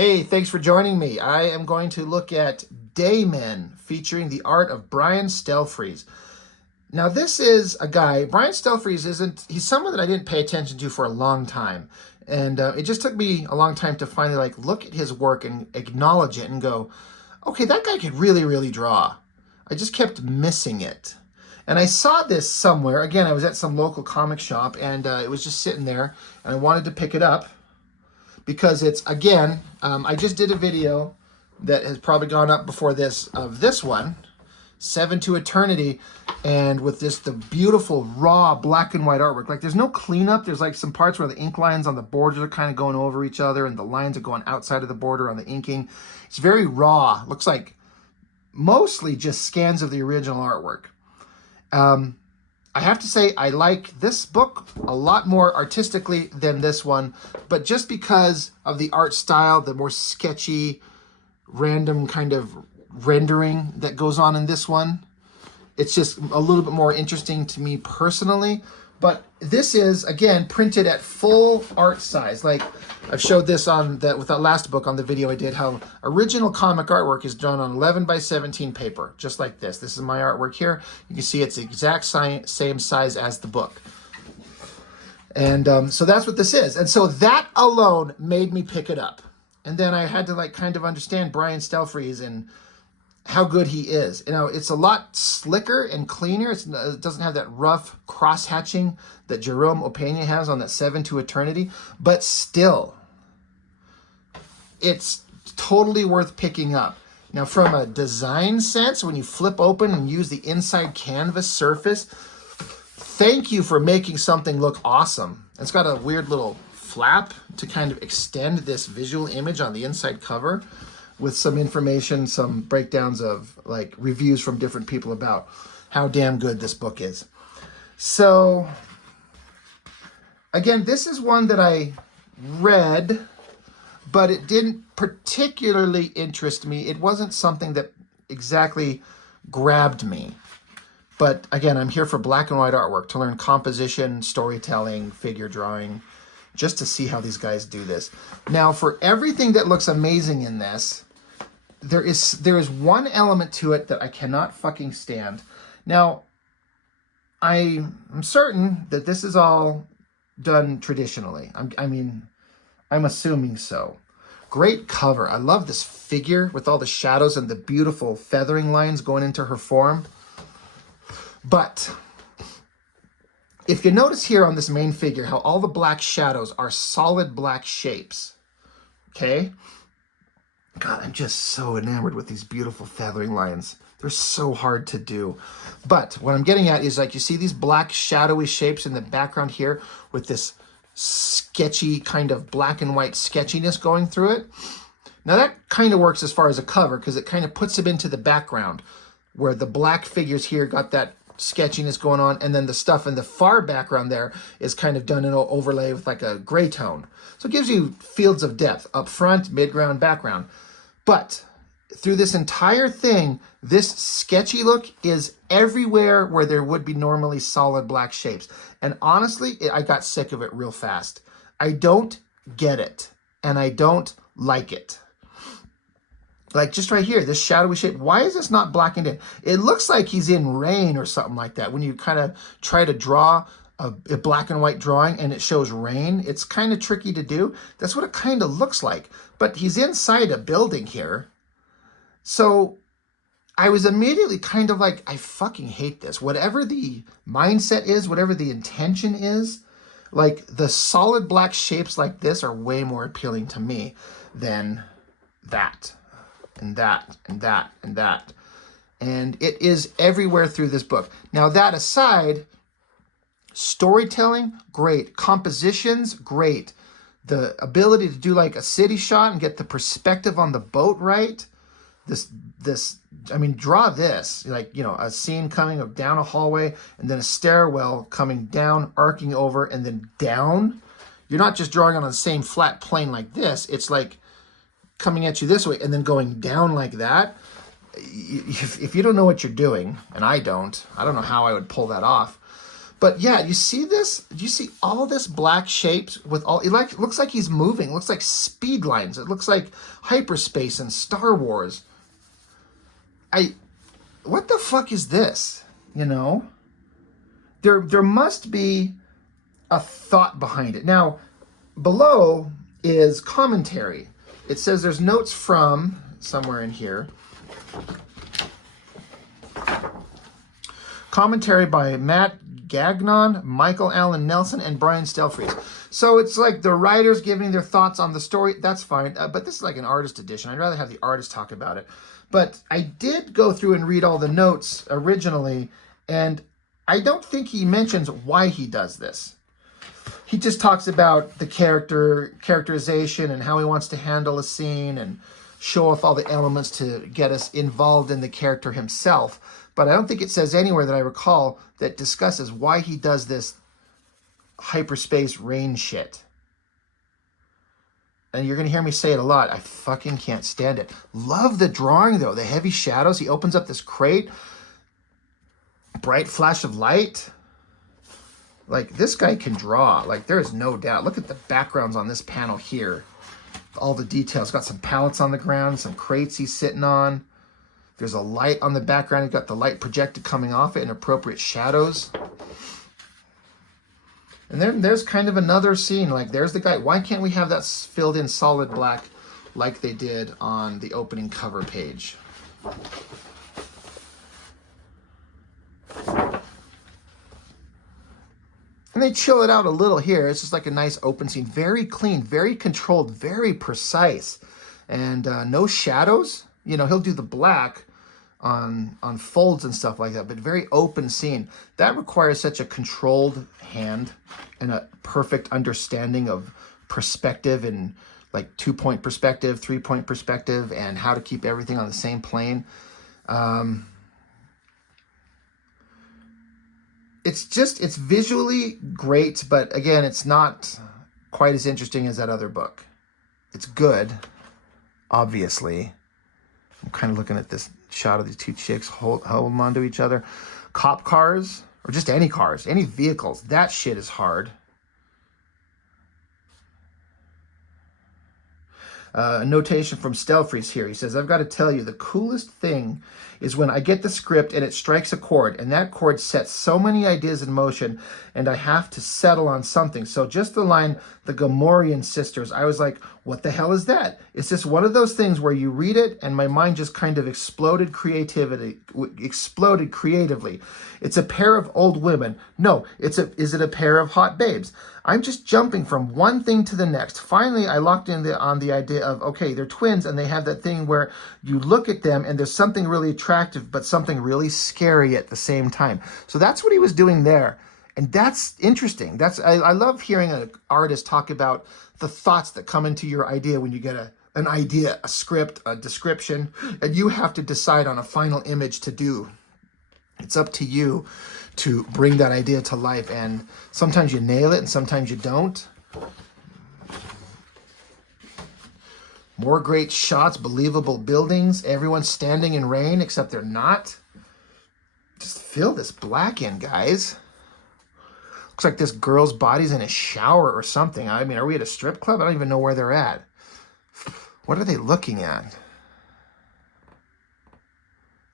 Hey, thanks for joining me. I am going to look at DAYMEN, featuring the art of Brian Stelfreeze. Now, this is a guy, Brian Stelfreeze he's someone that I didn't pay attention to for a long time. And it just took me a long time to finally look at his work and acknowledge it and go, okay, that guy could really, really draw. I just kept missing it. And I saw this somewhere. Again, I was at some local comic shop and it was just sitting there and I wanted to pick it up. Because it's, again, I just did a video that has probably gone up before this, of this one, 7 to Eternity, and with the beautiful, raw, black and white artwork. Like, there's no cleanup. There's, some parts where the ink lines on the borders are kind of going over each other, and the lines are going outside of the border on the inking. It's very raw. Looks like mostly just scans of the original artwork. I have to say, I like this book a lot more artistically than this one, but just because of the art style, the more sketchy, random kind of rendering that goes on in this one, it's just a little bit more interesting to me personally. But this is, again, printed at full art size. Like, I've showed this with that last book on the video I did, how original comic artwork is drawn on 11 by 17 paper, just like this. This is my artwork here. You can see it's the exact same size as the book. And so that's what this is. And so that alone made me pick it up. And then I had to kind of understand Brian Stelfreeze and how good he is. You know, it's a lot slicker and cleaner. It doesn't have that rough cross-hatching that Jerome Opeña has on that 7 to Eternity, but still, it's totally worth picking up. Now, from a design sense, when you flip open and use the inside canvas surface, thank you for making something look awesome. It's got a weird little flap to kind of extend this visual image on the inside cover, with some information, some breakdowns of reviews from different people about how damn good this book is. So again, this is one that I read, but it didn't particularly interest me. It wasn't something that exactly grabbed me. But again, I'm here for black and white artwork, to learn composition, storytelling, figure drawing, just to see how these guys do this. Now, for everything that looks amazing in this, there is one element to it that I cannot fucking stand. Now, I'm certain that this is all done traditionally. I'm assuming so. Great cover. I love this figure with all the shadows and the beautiful feathering lines going into her form. But if you notice here on this main figure, how all the black shadows are solid black shapes, okay? God, I'm just so enamored with these beautiful feathering lines. They're so hard to do. But what I'm getting at is, you see these black shadowy shapes in the background here with this sketchy kind of black and white sketchiness going through it. Now that kind of works as far as a cover, because it kind of puts them into the background, where the black figures here got that sketchiness going on, and then the stuff in the far background there is kind of done in an overlay with a gray tone. So it gives you fields of depth, up front, mid-ground, background. But through this entire thing, this sketchy look is everywhere where there would be normally solid black shapes. And honestly, I got sick of it real fast. I don't get it, and I don't like it. Just right here, this shadowy shape, why is this not blackened in? It looks like he's in rain or something like that. When you kind of try to draw a black and white drawing and it shows rain, it's kind of tricky to do. That's what it kind of looks like. But he's inside a building here. So I was immediately kind of I fucking hate this. Whatever the mindset is, whatever the intention is, the solid black shapes like this are way more appealing to me than that. And that, and that, and that. And it is everywhere through this book. Now, that aside, storytelling, great. Compositions, great. The ability to do a city shot and get the perspective on the boat right. Draw this, a scene coming down a hallway and then a stairwell coming down, arcing over, and then down. You're not just drawing on the same flat plane like this. It's coming at you this way and then going down like that. If you don't know what you're doing, and I don't know how I would pull that off, But yeah, you see this? You see all this black shapes with all, it looks like he's moving. It looks like speed lines. It looks like hyperspace and Star Wars. What the fuck is this? You know? There must be a thought behind it. Now, below is commentary. It says there's notes from somewhere in here. Commentary by Matt Gagnon, Michael Allen Nelson, and Brian Stelfreeze. So it's like the writers giving their thoughts on the story. That's fine. But this is like an artist edition. I'd rather have the artist talk about it. But I did go through and read all the notes originally, and I don't think he mentions why he does this. He just talks about the characterization and how he wants to handle a scene and show off all the elements to get us involved in the character himself. But I don't think it says anywhere that I recall that discusses why he does this hyperspace rain shit. And you're going to hear me say it a lot. I fucking can't stand it. Love the drawing, though. The heavy shadows. He opens up this crate. Bright flash of light. Like, this guy can draw. Like, there is no doubt. Look at the backgrounds on this panel here. All the details. Got some pallets on the ground. Some crates he's sitting on. There's a light on the background. You've got the light projected coming off it in appropriate shadows. And then there's kind of another scene. Like, there's the guy. Why can't we have that filled in solid black like they did on the opening cover page? And they chill it out a little here. It's just like a nice open scene. Very clean, very controlled, very precise. And no shadows. You know, he'll do the black on folds and stuff like that, but very open scene. That requires such a controlled hand and a perfect understanding of perspective and like 2-point perspective, 3-point perspective, and how to keep everything on the same plane. It's visually great, but again, it's not quite as interesting as that other book. It's good, obviously. I'm kind of looking at this shot of these two chicks holding on to each other. Cop cars, or just any cars, any vehicles. That shit is hard. A notation from Stelfreeze here. He says, I've got to tell you, the coolest thing is when I get the script and it strikes a chord, and that chord sets so many ideas in motion, and I have to settle on something. So just the line, the Gomorian sisters, I was like, what the hell is that? It's just one of those things where you read it and my mind just kind of exploded creatively. It's a pair of old women. No, is it a pair of hot babes? I'm just jumping from one thing to the next. Finally, I locked in on the idea of, okay, they're twins, and they have that thing where you look at them and there's something really attractive, but something really scary at the same time. So that's what he was doing there. And that's interesting. I love hearing an artist talk about the thoughts that come into your idea when you get an idea, a script, a description, and you have to decide on a final image to do. It's up to you to bring that idea to life, and sometimes you nail it and sometimes you don't. More great shots, believable buildings, everyone's standing in rain except they're not. Just fill this black in, guys. Looks like this girl's body's in a shower or something. I mean, are we at a strip club? I don't even know where they're at. What are they looking at?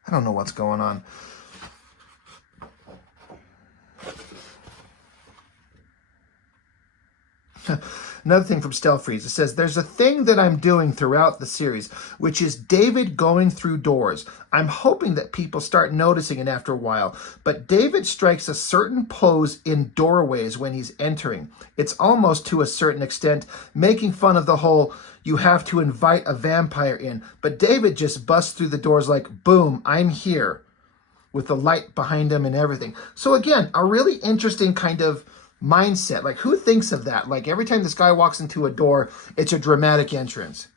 I don't know what's going on. Another thing from Stelfreeze, it says, there's a thing that I'm doing throughout the series, which is David going through doors. I'm hoping that people start noticing it after a while, but David strikes a certain pose in doorways when he's entering. It's almost, to a certain extent, making fun of the whole, you have to invite a vampire in, but David just busts through the doors like, boom, I'm here, with the light behind him and everything. So again, a really interesting kind of mindset. Like, who thinks of that? Like, every time this guy walks into a door, it's a dramatic entrance.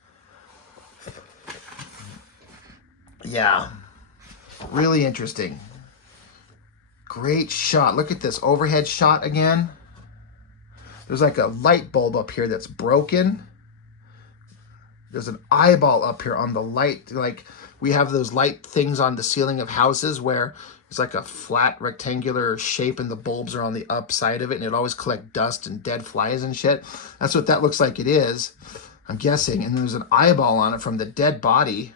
Yeah, really interesting. Great shot. Look at this overhead shot again. There's like a light bulb up here that's broken. There's an eyeball up here on the light. Like we have those light things on the ceiling of houses where it's like a flat rectangular shape and the bulbs are on the upside of it and it always collect dust and dead flies and shit. That's what that looks like it is, I'm guessing. And there's an eyeball on it from the dead body.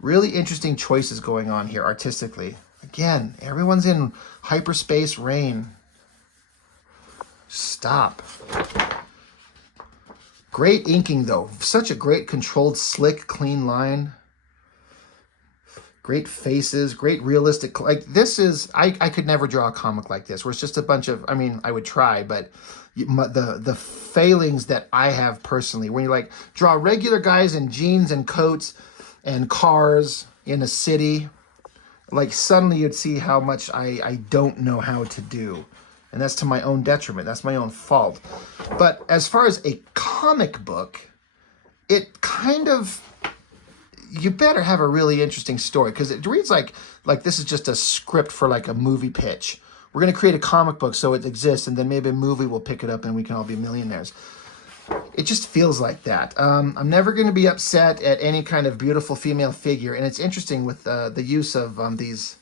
Really interesting choices going on here artistically. Again, everyone's in hyperspace rain. Stop. Great inking though. Such a great controlled, slick, clean line. Great faces, great realistic. Like this is, I could never draw a comic like this where it's just a bunch of, I mean, I would try, but the failings that I have personally, when you like draw regular guys in jeans and coats and cars in a city, like suddenly you'd see how much I don't know how to do. And that's to my own detriment. That's my own fault. But as far as a comic book, it kind of, you better have a really interesting story because it reads like this is just a script for like a movie pitch. We're going to create a comic book so it exists and then maybe a movie will pick it up and we can all be millionaires. It just feels like that. I'm never going to be upset at any kind of beautiful female figure. And it's interesting with the use of these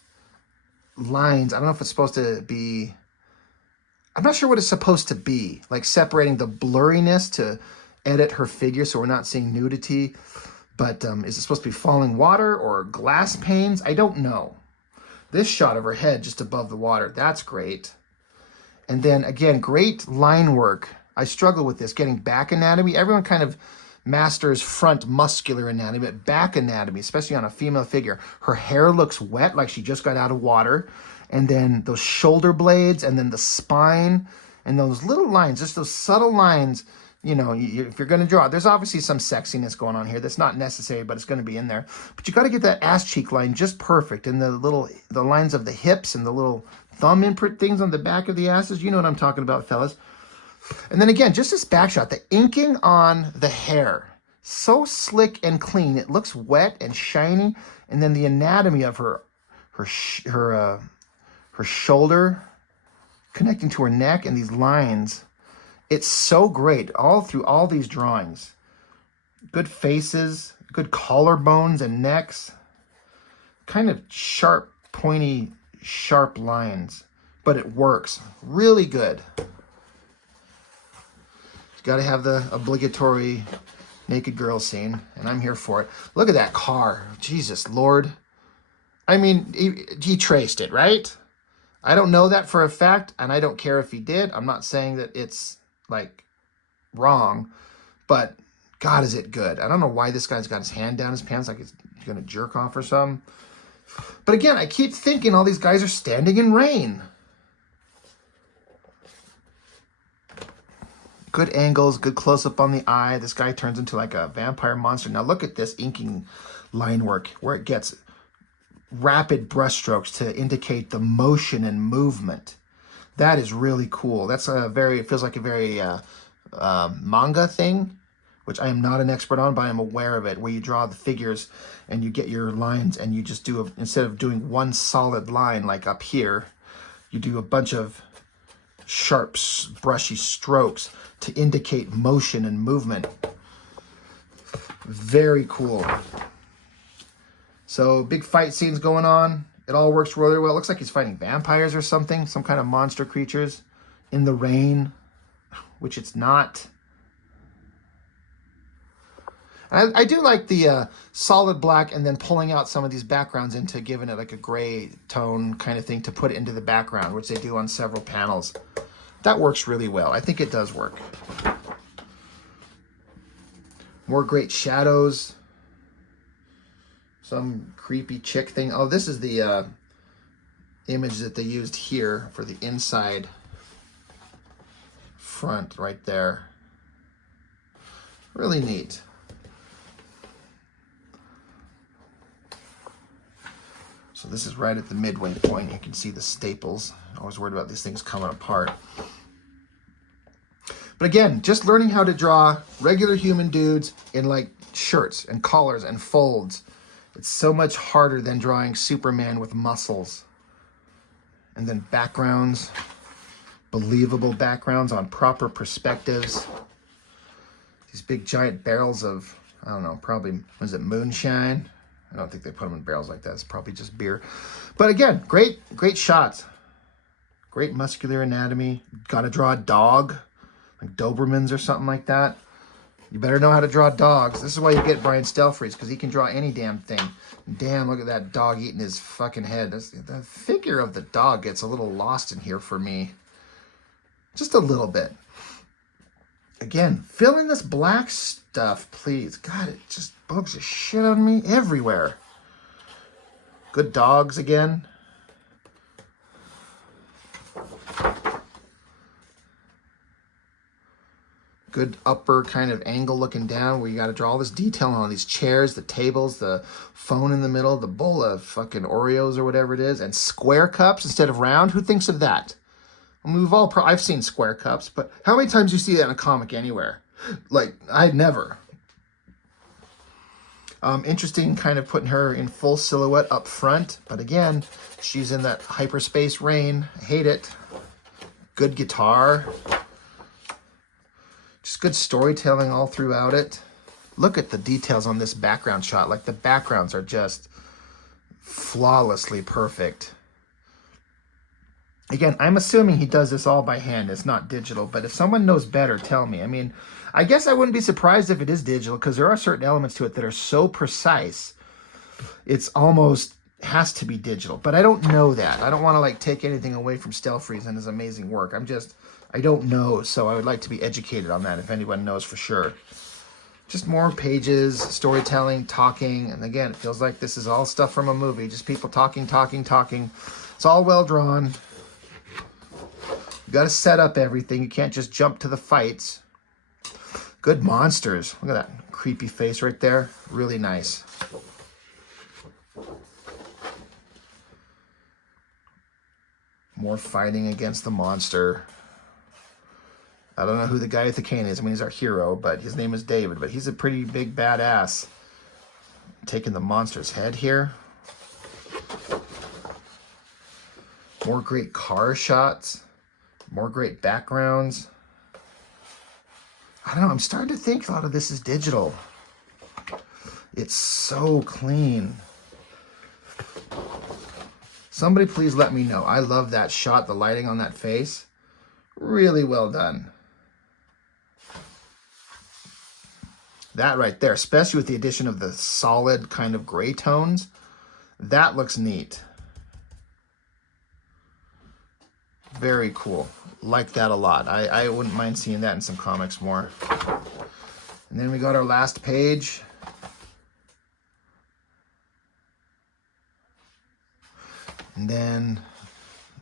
lines. I don't know if it's supposed to be, I'm not sure what it's supposed to be. Like separating the blurriness to edit her figure so we're not seeing nudity. But is it supposed to be falling water or glass panes? I don't know. This shot of her head just above the water, that's great. And then again, great line work. I struggle with this, getting back anatomy. Everyone kind of masters front muscular anatomy, but back anatomy, especially on a female figure. Her hair looks wet, like she just got out of water. And then those shoulder blades, and then the spine, and those little lines, just those subtle lines. You know, if you're going to draw, there's obviously some sexiness going on here that's not necessary, but it's going to be in there. But you got to get that ass cheek line just perfect, and the lines of the hips and the little thumb imprint things on the back of the asses. You know what I'm talking about, fellas. And then again, just this back shot, the inking on the hair, so slick and clean. It looks wet and shiny, and then the anatomy of her shoulder connecting to her neck and these lines. It's so great all through all these drawings. Good faces, good collarbones and necks. Kind of sharp, pointy, sharp lines. But it works. Really good. Got to have the obligatory naked girl scene, and I'm here for it. Look at that car. Jesus Lord. I mean, he traced it, right? I don't know that for a fact, and I don't care if he did. I'm not saying that it's like wrong, but God, is it good. I don't know why this guy's got his hand down his pants like he's gonna jerk off or something. But again, I keep thinking all these guys are standing in rain. Good angles, good close-up on the eye. This guy turns into like a vampire monster. Now look at this inking line work where it gets rapid brushstrokes to indicate the motion and movement. That is really cool. That's it feels like a very manga thing, which I am not an expert on, but I am aware of it, where you draw the figures and you get your lines and you just do, instead of doing one solid line like up here, you do a bunch of sharp, brushy strokes to indicate motion and movement. Very cool. So big fight scenes going on. It all works really well. It looks like he's fighting vampires or something, some kind of monster creatures in the rain, which it's not. I do like the solid black and then pulling out some of these backgrounds into giving it like a gray tone kind of thing to put it into the background, which they do on several panels. That works really well. I think it does work. More great shadows. Some creepy chick thing. Oh, this is the image that they used here for the inside front right there. Really neat. So this is right at the midway point. You can see the staples. I was worried about these things coming apart. But again, just learning how to draw regular human dudes in like shirts and collars and folds. It's so much harder than drawing Superman with muscles. And then backgrounds, believable backgrounds on proper perspectives. These big giant barrels of, I don't know, probably, was it moonshine? I don't think they put them in barrels like that. It's probably just beer. But again, great shots. Great muscular anatomy. Got to draw a dog, like Dobermans or something like that. You better know how to draw dogs. This is why you get Brian Stelfreeze, because he can draw any damn thing. Damn, look at that dog eating his fucking head. The figure of the dog gets a little lost in here for me. Just a little bit. Again, fill in this black stuff, please. God, it just bugs the shit out of me everywhere. Good dogs again. Good upper kind of angle looking down where you got to draw all this detail on all these chairs, the tables, the phone in the middle, the bowl of fucking Oreos or whatever it is, and square cups instead of round. Who thinks of that? I mean, I've seen square cups, but how many times do you see that in a comic anywhere? Like, I never. Interesting kind of putting her in full silhouette up front, but again, she's in that hyperspace rain. I hate it. Good guitar. Just good storytelling all throughout it. Look at the details on this background shot. Like, the backgrounds are just flawlessly perfect. Again, I'm assuming he does this all by hand. It's not digital, but if someone knows better, tell me. I mean, I guess I wouldn't be surprised if it is digital, because there are certain elements to it that are so precise, it's almost has to be digital. But I don't know that. I don't want to like take anything away from Stelfreeze and his amazing work. I don't know, so I would like to be educated on that if anyone knows for sure. Just more pages, storytelling, talking, and again, it feels like this is all stuff from a movie. Just people talking. It's all well drawn. You got to set up everything. You can't just jump to the fights. Good monsters. Look at that creepy face right there. Really nice. More fighting against the monster. I don't know who the guy with the cane is. I mean, he's our hero, but his name is David. But he's a pretty big badass. Taking the monster's head here. More great car shots. More great backgrounds. I don't know. I'm starting to think a lot of this is digital. It's so clean. Somebody please let me know. I love that shot, the lighting on that face. Really well done. That right there, especially with the addition of the solid kind of gray tones, that looks neat. Very cool. Like that a lot. I wouldn't mind seeing that in some comics more. And then we got our last page. And then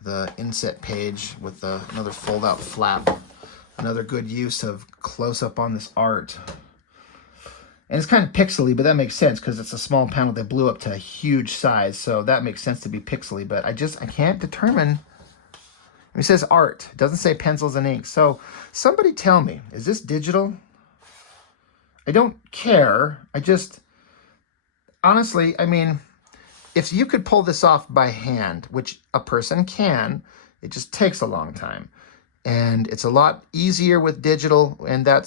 the inset page with another fold-out flap. Another good use of close-up on this art. And it's kind of pixely, but that makes sense because it's a small panel that blew up to a huge size. So that makes sense to be pixely, but I can't determine. It says art. It doesn't say pencils and ink. So somebody tell me, is this digital? I don't care. Honestly, I mean, if you could pull this off by hand, which a person can, it just takes a long time. And it's a lot easier with digital, and it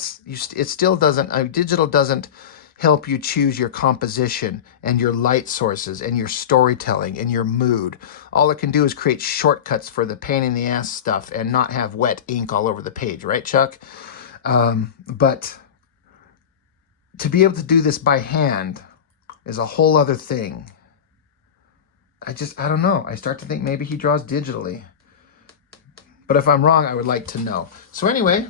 still doesn't, digital doesn't help you choose your composition and your light sources and your storytelling and your mood. All it can do is create shortcuts for the pain in the ass stuff and not have wet ink all over the page, right, Chuck? But to be able to do this by hand is a whole other thing. I don't know. I start to think maybe he draws digitally. But if I'm wrong, I would like to know. So anyway,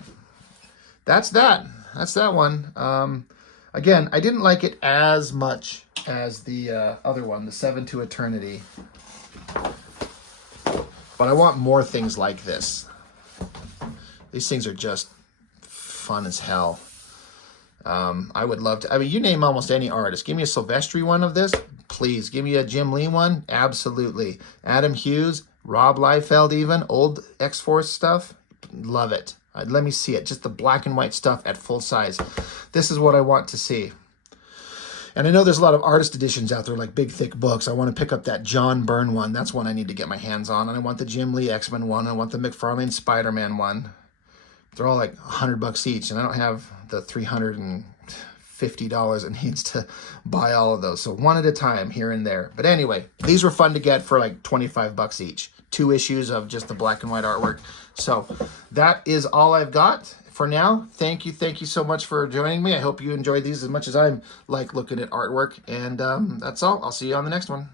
that's that. That's that one. Again, I didn't like it as much as the other one, the 7 to Eternity. But I want more things like this. These things are just fun as hell. I would love to. I mean, you name almost any artist. Give me a Silvestri one of this, please. Give me a Jim Lee one, absolutely. Adam Hughes, Rob Liefeld even, old X-Force stuff, love it. Let me see it, just the black and white stuff at full size. This is what I want to see. And I know there's a lot of artist editions out there, like big, thick books. I want to pick up that John Byrne one. That's one I need to get my hands on. And I want the Jim Lee X-Men one. I want the McFarlane Spider-Man one. They're all like $100 each, and I don't have the $350 it needs to buy all of those. So one at a time here and there. But anyway, these were fun to get for like $25 each. 2 issues of just the black and white artwork. So that is all I've got for now. Thank you so much for joining me. I hope you enjoyed these as much as I like looking at artwork. And that's all. I'll see you on the next one.